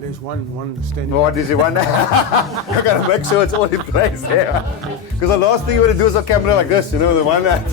there's one standing. What is it? One? I gotta make sure it's all in place here. Because the last thing you want to do is a camera like this, you know, the one that.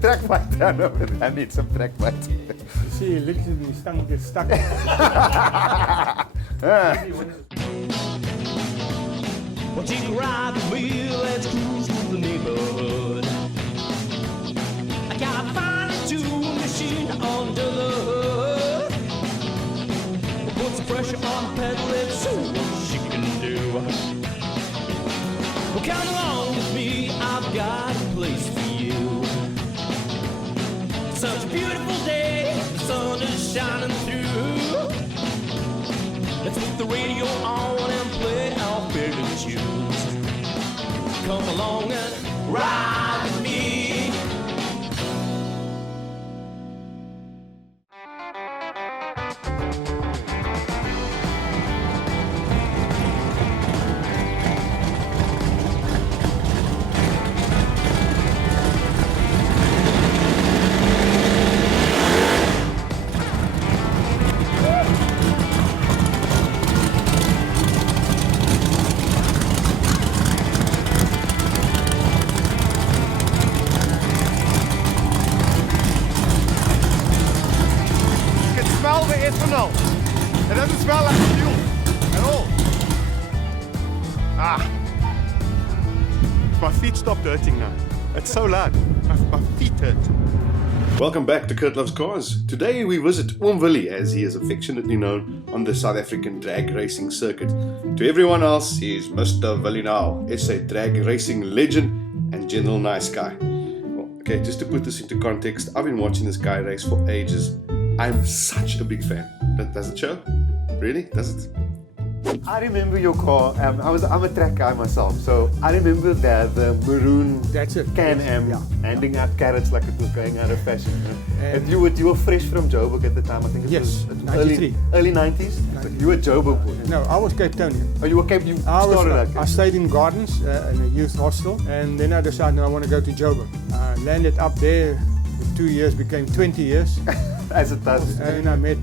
Track fight. I need some track fight. You see, he licks it and his tongue gets stuck. Well, take a ride with me, let's cruise through the neighborhood. I got a fine tune machine under the hood. We'll put some pressure on the pedal, let's see what she can do. Well, come along with me, I've got a place for you. Such a beautiful day, the sun is shining through. Let's put the radio on and play our favorite tunes. Come along and ride with me. Smell the ethanol. It doesn't smell like fuel at all. My feet stopped hurting now. It's so loud. My feet hurt. Welcome back to Kurt Loves Cars. Today we visit Willie, as he is affectionately known on the South African drag racing circuit. To everyone else, he is Mr. Willie Nel, SA drag racing legend and general nice guy. Well, okay, just to put this into context, I've been watching this guy race for ages. I'm such a big fan. Does it show? Really? Does it? I remember your car. I'm a track guy myself, so I remember the maroon Can-Am handing out carrots like it was going out of fashion. And you were fresh from Joburg at the time. I think it was 93. Early 90s. So you were Joburg boy. No, I was Cape Townian. Oh, you were Cape. You started out. I stayed in Gardens in a youth hostel, and then I decided I want to go to Joburg. I landed up there. The 2 years became 20 years. As it does. And I met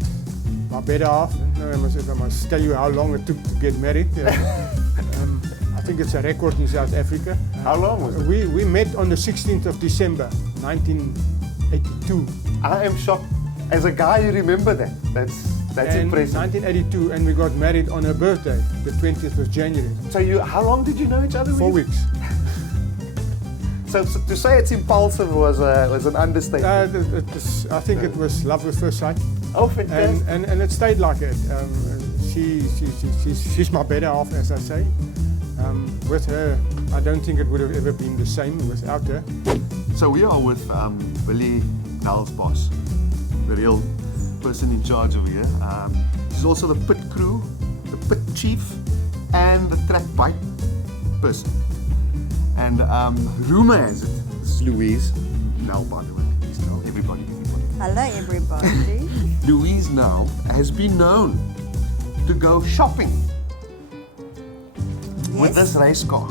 my better half. I must tell you how long it took to get married. I think it's a record in South Africa. How long was it? We met on the 16th of December, 1982. I am shocked. As a guy, you remember that. That's impressive. 1982, and we got married on her birthday, the 20th of January. So how long did you know each other? 4 weeks. So to say it's impulsive was an understatement. I think it was love at first sight. Oh, fantastic! And it stayed like it. She's my better half, as I say. With her, I don't think it would have ever been the same without her. So we are with Willie Nel's boss, the real person in charge over here. She's also the pit crew, the pit chief, and the track bike person. And rumor has it, this is Louise Nel, by the way. Please tell everybody. Hello, everybody. Louise Nel has been known to go shopping with this race car.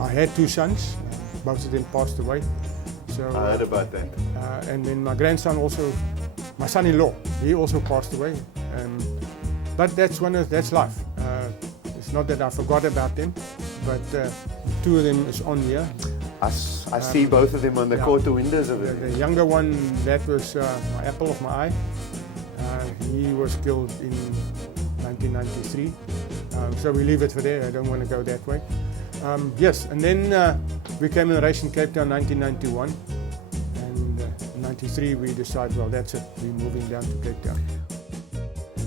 I had 2 sons. Both of them passed away. So, I heard about that. And then my grandson also, my son-in-law, he also passed away. But that's life. It's not that I forgot about them, but 2 of them is on here. I see both of them on the quarter windows of it. The younger one, that was my apple of my eye. He was killed in 1993. So we leave it for there. I don't want to go that way. Yes, and then we came in a race in Cape Town 1991. And in 93 we decided, well, that's it. We're moving down to Cape Town.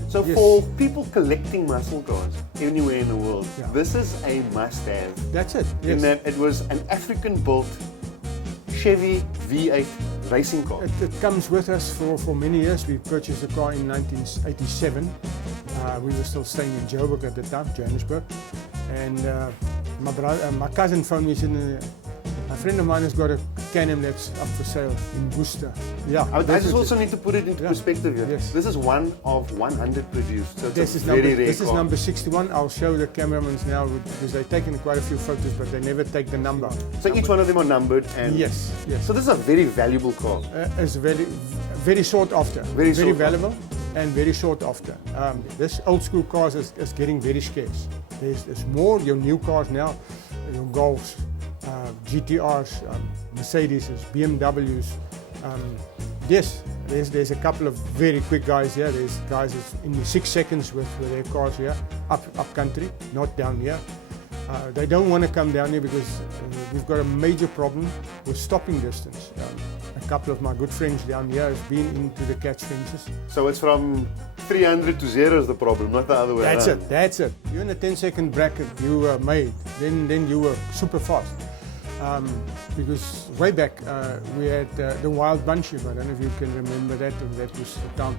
So for people collecting muscle cars anywhere in the world, this is a must-have. That's it. Yes. In that it was an African-built Chevy V8 racing car. It comes with us for many years. We purchased the car in 1987. We were still staying in Joburg at the time, Johannesburg. And my cousin phoned me and said, a friend of mine has got a Can-Am that's up for sale in Worcester. Yeah. I just definitely. also need to put it into Yeah. perspective here. Yes. This is one of 100 produced, so it's This a is very number, rare this is car. number 61. I'll show the cameramans now because they've taken quite a few photos, but they never take the number. So each one of them are numbered, and Yes, yes. so this is a very valuable car. It's very sought after. Very sought after. valuable and very sought after. This old school cars is getting very scarce. There's more your new cars now, your Golfs, GTRs, Mercedes, BMWs. Yes, there's a couple of very quick guys here. There's guys that's in 6 seconds with their cars here, up country, not down here. They don't want to come down here because we've got a major problem with stopping distance. A couple of my good friends down here have been into the catch fences. So it's from 300 to 0 is the problem, not the other way That's around. it, that's it. You're in a 10-second bracket, you were made, then you were super fast. Because way back we had the Wild Bunch, I don't know if you can remember that, or that was the town.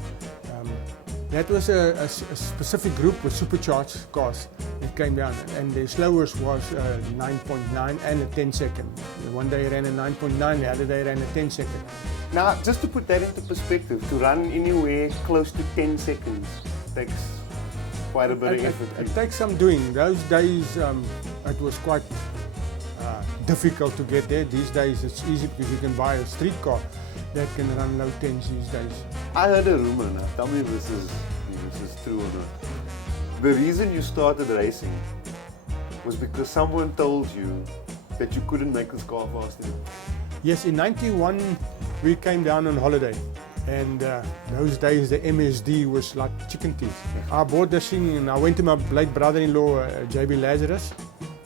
That was a specific group with supercharged cars that came down, and their slowest was 9.9 and a 10-second. One day ran a 9.9, the other day ran a 10-second. Now, just to put that into perspective, to run anywhere close to 10 seconds takes quite a bit of effort. It takes some doing. Those days it was quite difficult to get there. These days it's easy because you can buy a street car that can run low 10s these days. I heard a rumor now. Tell me if this is true or not. The reason you started racing was because someone told you that you couldn't make this car fast enough. Yes, in '91 we came down on holiday, and those days the MSD was like chicken teeth. I bought this thing and I went to my late brother-in-law, JB Lazarus,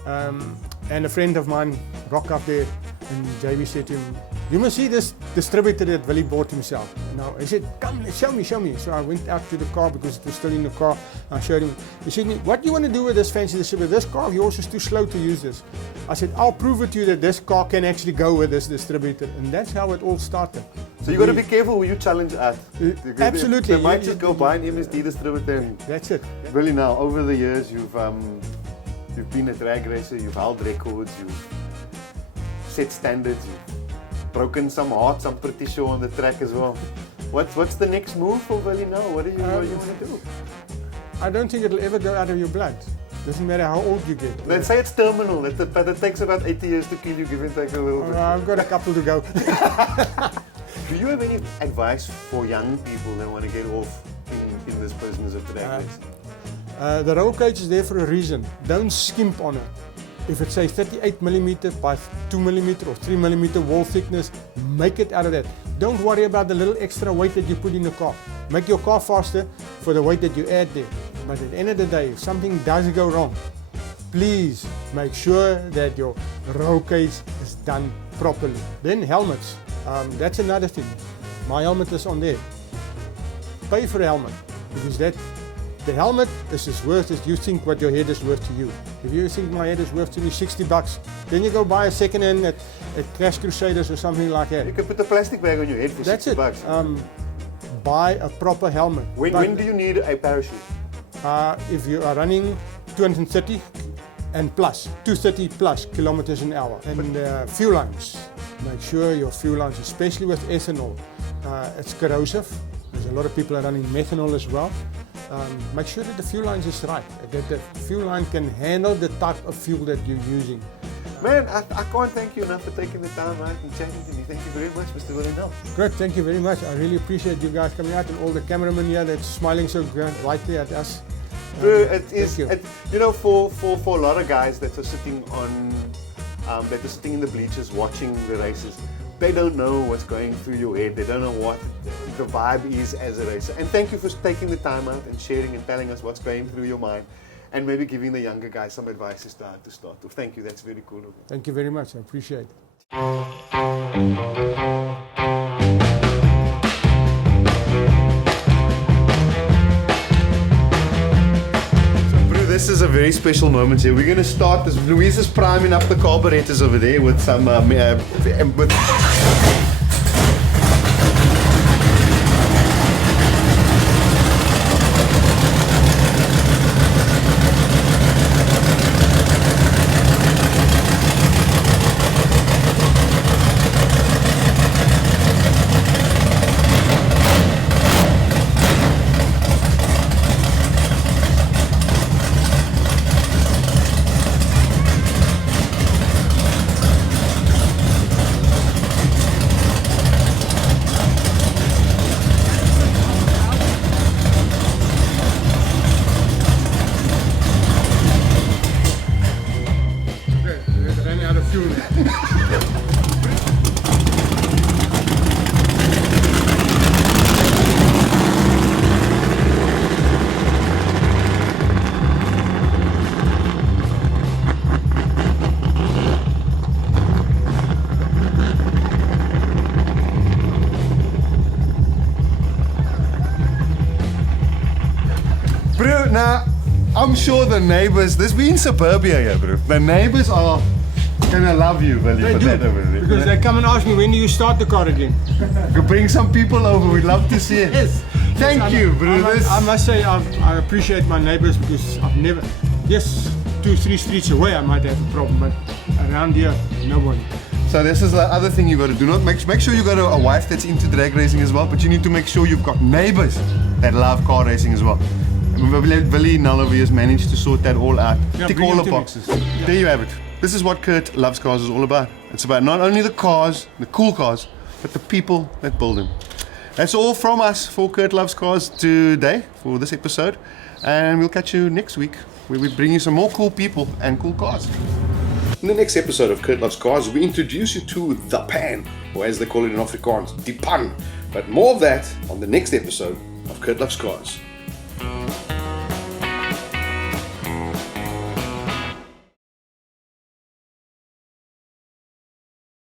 and a friend of mine rocked up there, and JB said to him, "You must see this distributor that Willie bought himself." Now I said, "Come, show me, show me." So I went out to the car because it was still in the car. I showed him. He said, "What do you want to do with this fancy distributor? This car of yours is too slow to use this." I said, "I'll prove it to you that this car can actually go with this distributor." And that's how it all started. So you got to be careful who you challenge at. Absolutely. They might just go buy an MSD distributor. And That's it. Really, now over the years you've been a drag racer, you've held records, you've set standards, you've broken some hearts, I'm pretty sure, on the track as well. What's the next move for Willie now? What do you want to do? I don't think it'll ever go out of your blood. Doesn't matter how old you get. Let's say it's terminal, but it takes about 80 years to kill you, give and take a little bit. I've got a couple to go. Do you have any advice for young people that want to get off in this business of drag racing? The roll cage is there for a reason. Don't skimp on it. If it's say 38mm by 2mm or 3mm wall thickness, make it out of that. Don't worry about the little extra weight that you put in the car. Make your car faster for the weight that you add there. But at the end of the day, if something does go wrong, please make sure that your roll cage is done properly. Then helmets. That's another thing. My helmet is on there. Pay for a helmet because the helmet is as worth as you think what your head is worth to you. If you think my head is worth to me $60, then you go buy a second hand at Crash Crusaders or something like that. You can put a plastic bag on your head for That's $60. it. Buy a proper helmet. When do you need a parachute? If you are running 230 and plus, 230 plus kilometers an hour. And fuel lines. Make sure your fuel lines, especially with ethanol, it's corrosive. There's a lot of people are running methanol as well. Make sure that the fuel lines is right, that the fuel line can handle the type of fuel that you're using. Man, I can't thank you enough for taking the time out and chatting to me. Thank you very much, Mr. Willie Nel. Good, thank you very much. I really appreciate you guys coming out and all the cameramen here that's smiling so brightly at us. It is, thank you. For a lot of guys that are sitting in the bleachers watching the races, they don't know what's going through your head. They don't know what the vibe is as a racer. And thank you for taking the time out and sharing and telling us what's going through your mind, and maybe giving the younger guys some advice to start with. Thank you. That's very cool of you. Thank you very much. I appreciate it. This is a very special moment here. We're going to start this. Louise is priming up the carburetors over there with some Bro, now, I'm sure the neighbors, there's been suburbia here, bro. The neighbors are gonna love you, Willie, They for do, that over there. because they come and ask me, when do you start the car again? You bring some people over, we'd love to see it. Yes. Thank you, bro. I must say I appreciate my neighbors, because I've never, yes, 2-3 streets away I might have a problem, but around here, nobody. So this is the other thing you got to do. Not make sure you got a wife that's into drag racing as well, but you need to make sure you've got neighbors that love car racing as well. And Willie Nel over here has managed to sort that all out. Yeah, Tick bring all him the to boxes. Nexus. Yeah. There you have it. This is what Kurt Loves Cars is all about. It's about not only the cars, the cool cars, but the people that build them. That's all from us for Kurt Loves Cars today, for this episode. And we'll catch you next week, where we bring you some more cool people and cool cars. In the next episode of Kurt Loves Cars, we introduce you to the pan, or as they call it in Afrikaans, die pan. But more of that on the next episode of Kurt Loves Cars.